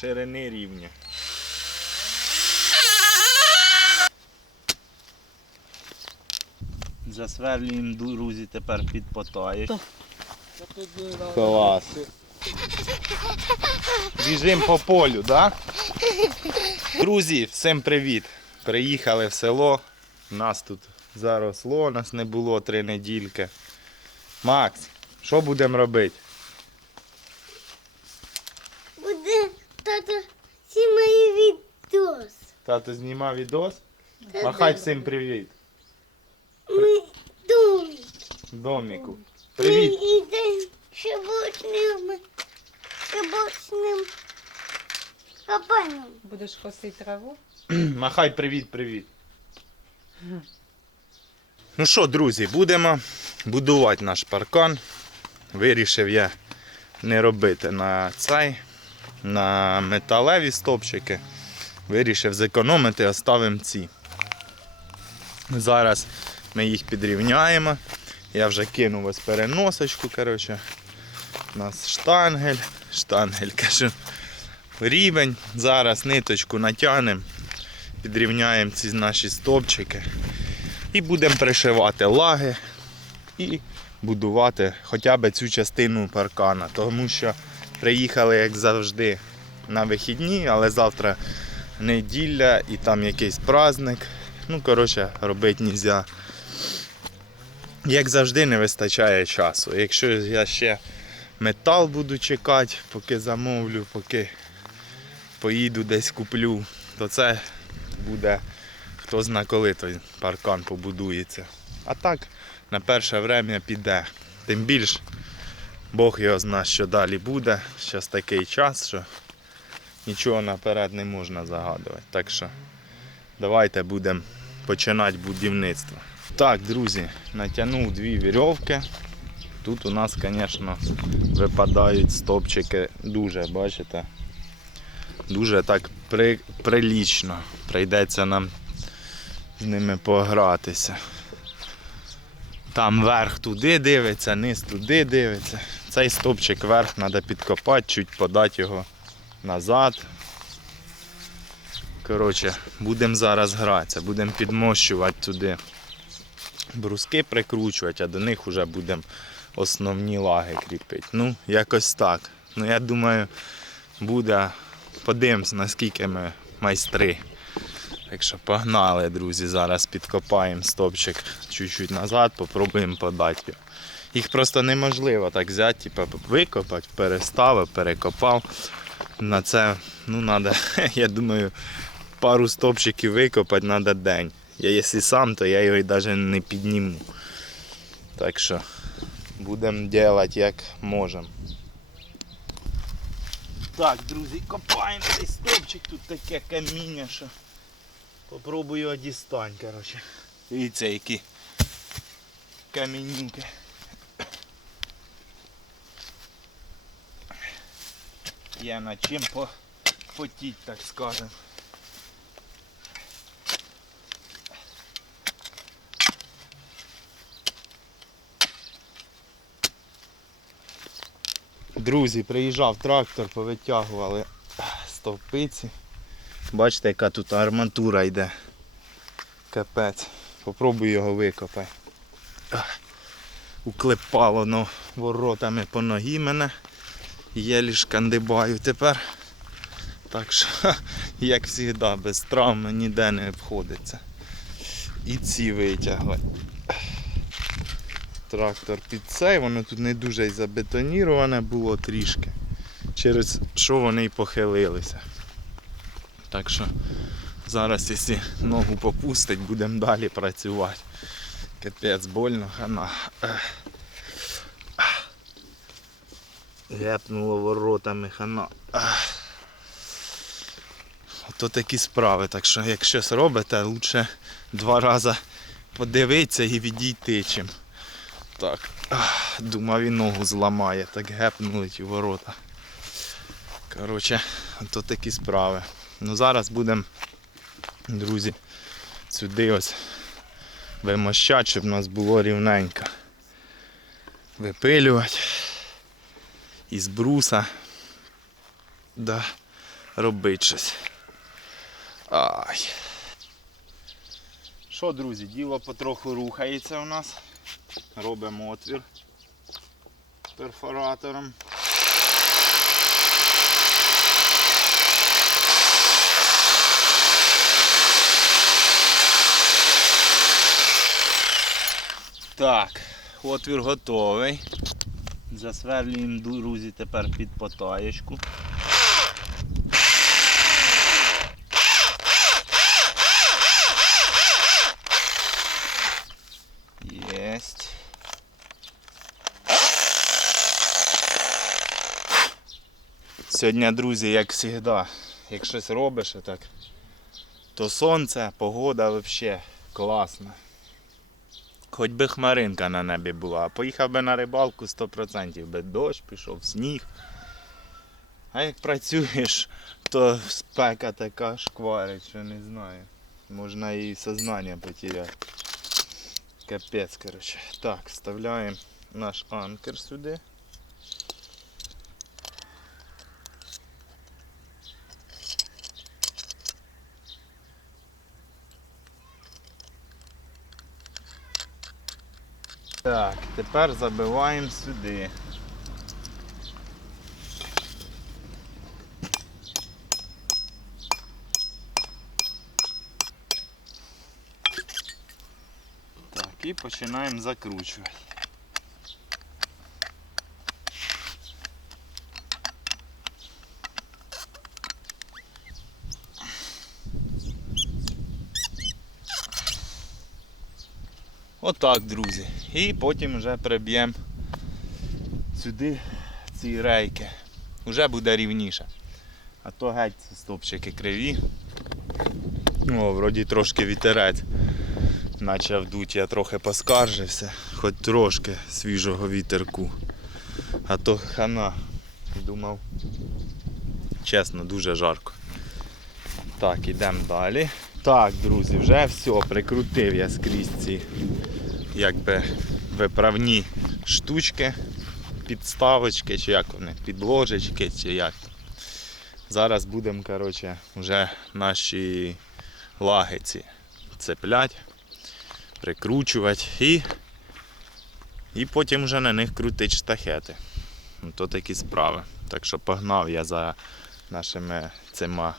ширини рівня. Засверлюємо друзі тепер під потаєш. Клас. Біжимо по полю, так? Да? Друзі, всім привіт! Приїхали в село. Нас тут заросло, нас не було три недільки. Макс, що будемо робити? Буде тато знімає відос. Тато знімав відос. Махай всім привіт. Ми домик. Доміку. Ми Привіт. йдемо шибочним, шибочним кабаном. Будеш косити траву? Махай привіт, привіт. Ну що, друзі, будемо будувати наш паркан. Вирішив я не робити на цей, на металеві стопчики. Вирішив зекономити, оставимо ці. Зараз ми їх підрівняємо. Я вже кинув ось переносочку. Коротше. У нас штангель. Штангель, кажу, рівень. Зараз ниточку натягнемо підрівняємо ці наші стовпчики і будемо пришивати лаги і будувати хоча б цю частину паркана. Тому що приїхали, як завжди, на вихідні, але завтра неділя і там якийсь праздник. Ну, коротше, робити не можна. Як завжди, не вистачає часу. Якщо я ще метал буду чекати, поки замовлю, поки поїду десь куплю, то це буде хто зна коли той паркан побудується. А так на перше время піде. Тим більш Бог його зна, що далі буде. Зараз такий час, що нічого наперед не можна загадувати. Так що давайте будемо починати будівництво. Так, друзі, натягнув дві вірьовки. Тут у нас, звісно, випадають стопчики дуже, бачите? Дуже так при, прилічно. Прийдеться нам з ними погратися. Там верх туди дивиться, низ туди дивиться. Цей стопчик вверх треба підкопати, чуть подати його назад. Коротше, будемо зараз гратися, будемо підмощувати туди бруски прикручувати, а до них вже будемо основні лаги кріпити. Ну, якось так. Ну, я думаю, буде Подивимось, наскільки ми майстри. Так що погнали, друзі, зараз підкопаємо стопчик чуть-чуть назад, попробуємо подати його. Їх просто неможливо так взяти, типу, викопати, переставив, перекопав. На це, ну, треба, я думаю, пару стопчиків викопати треба день. Я якщо сам, то я його і навіть не підніму. Так що будемо робити як можемо. Так, друзі, копаємо цей стовпчик, тут таке каміння, що попробую його дістань, коротше. Дивіться, які камінюки. Є над чим по, потіть, так скажемо. Друзі, приїжджав трактор, повитягували стовпиці. Бачите, яка тут арматура йде. Капець. Попробую його викопати. Уклепало ну, воротами по ногі мене. Єлі шкандибаю тепер. Так що, як завжди, без травми ніде не обходиться. І ці витягли. Трактор під цей, воно тут не дуже й забетоніроване було трішки. Через що вони й похилилися. Так що зараз, якщо ногу попустить, будемо далі працювати. Капець больно, хана. Гепнуло воротами хана. Ото такі справи. Так що, як щось робите, краще два рази подивитися і відійти чим. Так, думав і ногу зламає, так гепнули ті ворота. Коротше, то такі справи. Ну зараз будемо, друзі, сюди ось вимощати, щоб у нас було рівненько. Випилювати із бруса. Да. робити щось. Ай. Що, друзі, діло потроху рухається у нас. Робимо отвір перфоратором. Так, отвір готовий. Засверлюємо, друзі, тепер під потаєчку. Єсть. Сьогодні, друзі, як завжди, як щось робиш, так, то сонце, погода взагалі класна. Хоч би хмаринка на небі була, а поїхав би на рибалку 100%, би дощ пішов, сніг. А як працюєш, то спека така шкварить, що не знаю. Можна і сознання потеряти. Капець, коротше. Так, вставляємо наш анкер сюди. Так, тепер забиваємо сюди. Так, і починаємо закручувати. Отак, друзі. І потім вже приб'ємо сюди ці рейки. Вже буде рівніше. А то геть стопчики криві. О, вроді трошки вітерець почав дуть, я трохи поскаржився, хоч трошки свіжого вітерку. А то хана. Думав. Чесно, дуже жарко. Так, ідемо далі. Так, друзі, вже все, прикрутив я скрізь ці якби виправні штучки, підставочки, чи як вони, підложечки, чи як. Зараз будемо коротше, вже наші лагиці цеплять, прикручувати і, і потім вже на них крутить штахети. Ну, То такі справи. Так що погнав я за нашими цими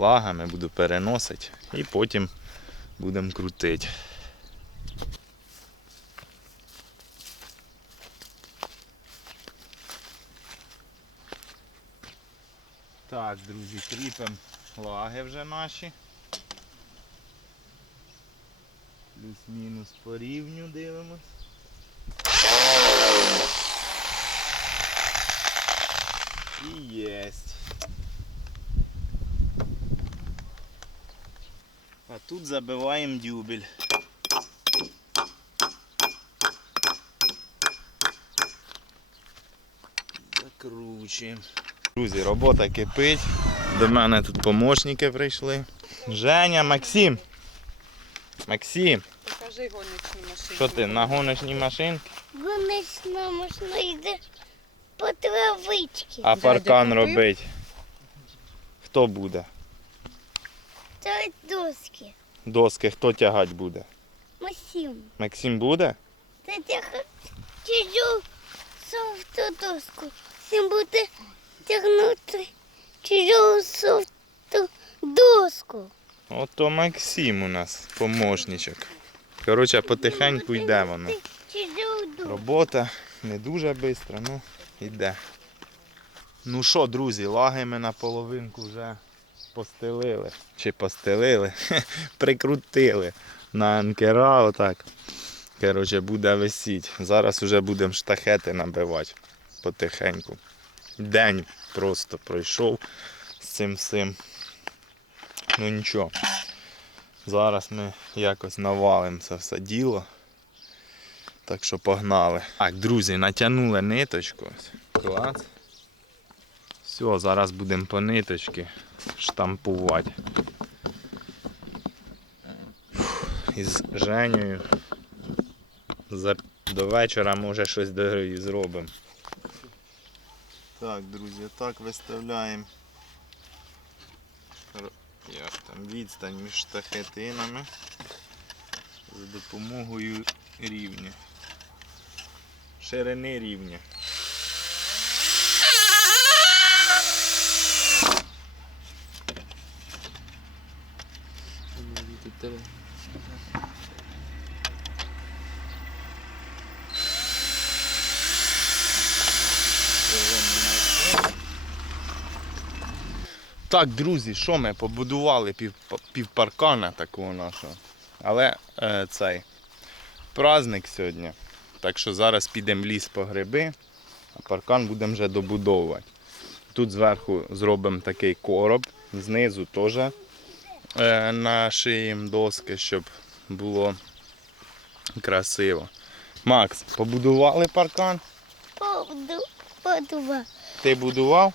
лагами, буду переносити і потім будемо крутити. Так, друзі, кріпимо лаги вже наші. Плюс-мінус по рівню дивимось. І єсть. Тут забиваємо дюбель. Закручуємо. Друзі, робота кипить. До мене тут помощники прийшли. Женя, Максим. Максим, Покажи гоночну машину. що ти на гоночній машинці? Винесна можна йде по травичці. А паркан робить. Хто буде? Це доски. Доски хто тягати буде? Масім. Максим буде? Це тяг... чужу софту доску. Всім буде тягнути чужу софту доску. Ото Максим у нас помощничок. Коротше, потихеньку йде воно. Робота не дуже швидко, ну йде. Ну що, друзі, лаги ми на половинку вже постелили. Чи постелили, прикрутили на анкера отак. Коротше, буде висіть. Зараз вже будемо штахети набивати потихеньку. День просто пройшов з цим всім. Ну нічого. Зараз ми якось навалимо це все діло. Так що погнали. Так, друзі, натягнули ниточку. Клас. Все, зараз будемо по ниточки штампувати. Із Женєю. За... До вечора може щось до- зробимо. Так, друзі, так виставляємо Як там відстань між штахетинами за допомогою рівня. Ширини рівня. Так, друзі, що ми побудували пів, півпаркана такого нашого. Але е, цей праздник сьогодні. Так що зараз підемо в ліс по гриби, а паркан будемо вже добудовувати. Тут зверху зробимо такий короб, знизу теж е, нашиємо доски, щоб було красиво. Макс, побудували паркан? Повду, подува. Ти будував?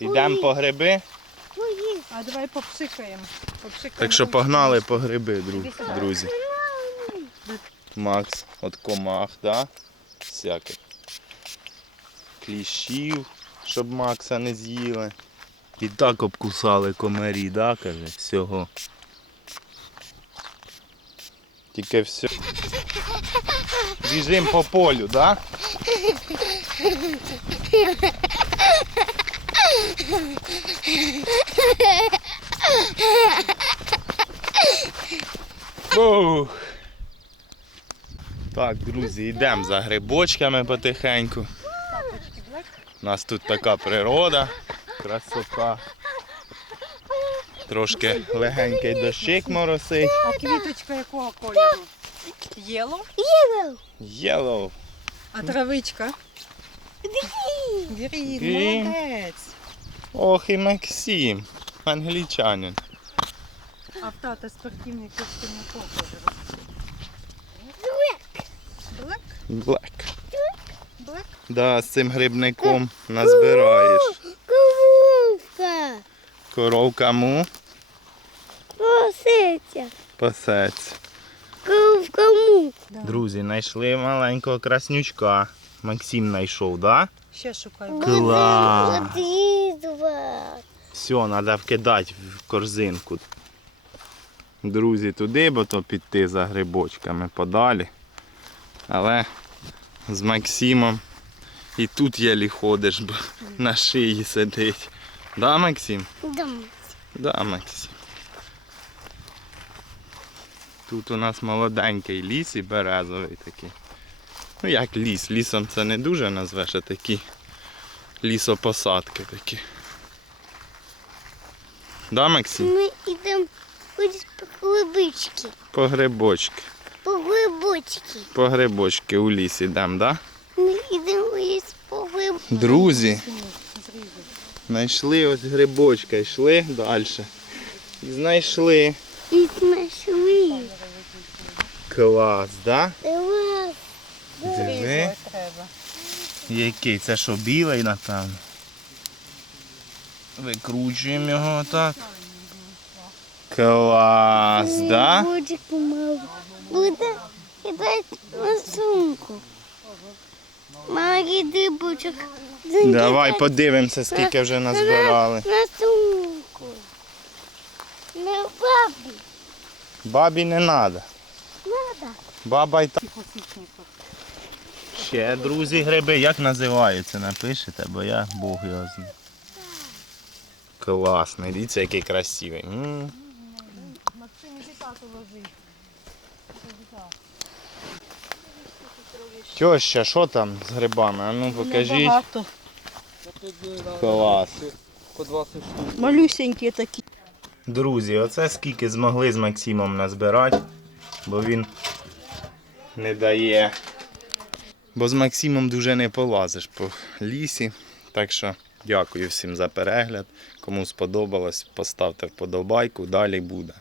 Йдемо по гриби. А давай попшикаємо. попшикаємо. Так що погнали по гриби, дру- друзі. Макс от комах, да? Всяких. Кліщів, щоб Макса не з'їли. І так обкусали комарі, да, каже, всього. Тільки все. Біжим по полю, да? Ух. Так, друзі, йдемо за грибочками потихеньку. У нас тут така природа, красота. Трошки легенький дощик моросить. А квіточка якого кольору? Єло? Yellow. А травичка? Грін, Грін. молодець. Ох і Максим. Англічанин. А в тата спортивний костюм якого кольору? Блек? Блек. Блек? Да, з цим грибником назбираєш. Ковувка. Коровка му пасеться. Ковувка му. Друзі, знайшли маленького краснючка. Максим знайшов, да? Ще шукай. Клас. Все, треба вкидати в корзинку. Друзі, туди, бо то піти за грибочками подалі. Але з Максимом і тут єлі ходиш, бо на шиї сидить. Да, Максим? Дом. Да, Максим. Тут у нас молоденький ліс і березовий такий. Ну як ліс? Лісом це не дуже назвеш, а такі лісопосадки такі. Да, Максим? Ми йдемо по глибички. По грибочки. По глибочки. По грибочки у ліс ідемо, да? Ми йдемо ходити по глибочки. Друзі, знайшли ось грибочка, йшли далі. І знайшли. І знайшли. Клас, да? Давай. Диви. Який? Це що, білий, напевно? Викручуємо його отак. Клас, да? Буде кидати на сумку. Маленький грибочок. Давай подивимося, скільки вже назбирали. На сумку. На бабі. Бабі не треба. Баба й так. Ще, друзі, гриби, як називаються, напишете, бо я Бог його знає. Класний, дивіться, який красивий. Максим, іди тату ложи. Тьоща, що там з грибами? А ну покажіть. Небагато. Клас. Малюсенькі такі. Друзі, оце скільки змогли з Максимом назбирати, бо він не дає. Бо з Максимом дуже не полазиш по лісі. Так що дякую всім за перегляд. Кому сподобалось, поставте вподобайку, далі буде.